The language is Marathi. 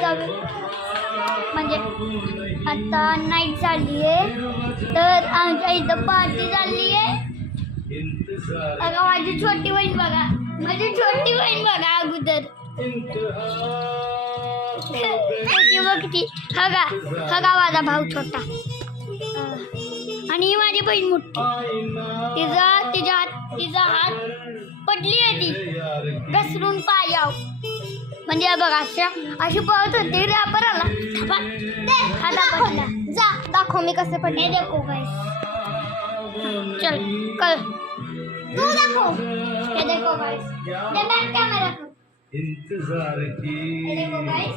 चाललोय गावी, म्हणजे आता नाईट झाली आहे तर आमच्या इथं पार्टी झाली आहे. अगं माझी छोटी बहीण बघा, माझी छोटी बहीण बघा अगोदर बघती. हगा माझा भाऊ छोटा आणि ही माझी बहीण मोठी. तिचा हात पडली आहे, ती घसरून पायाव. म्हणजे बघा अशी पळत होती, रॅपर आला हाता पडला. जा दाखव मी कसे पडले. देखो गाइस, चल कल तू दाखव. हे देखो गाइस, ये बैक कॅमेरा को. देखो गाइस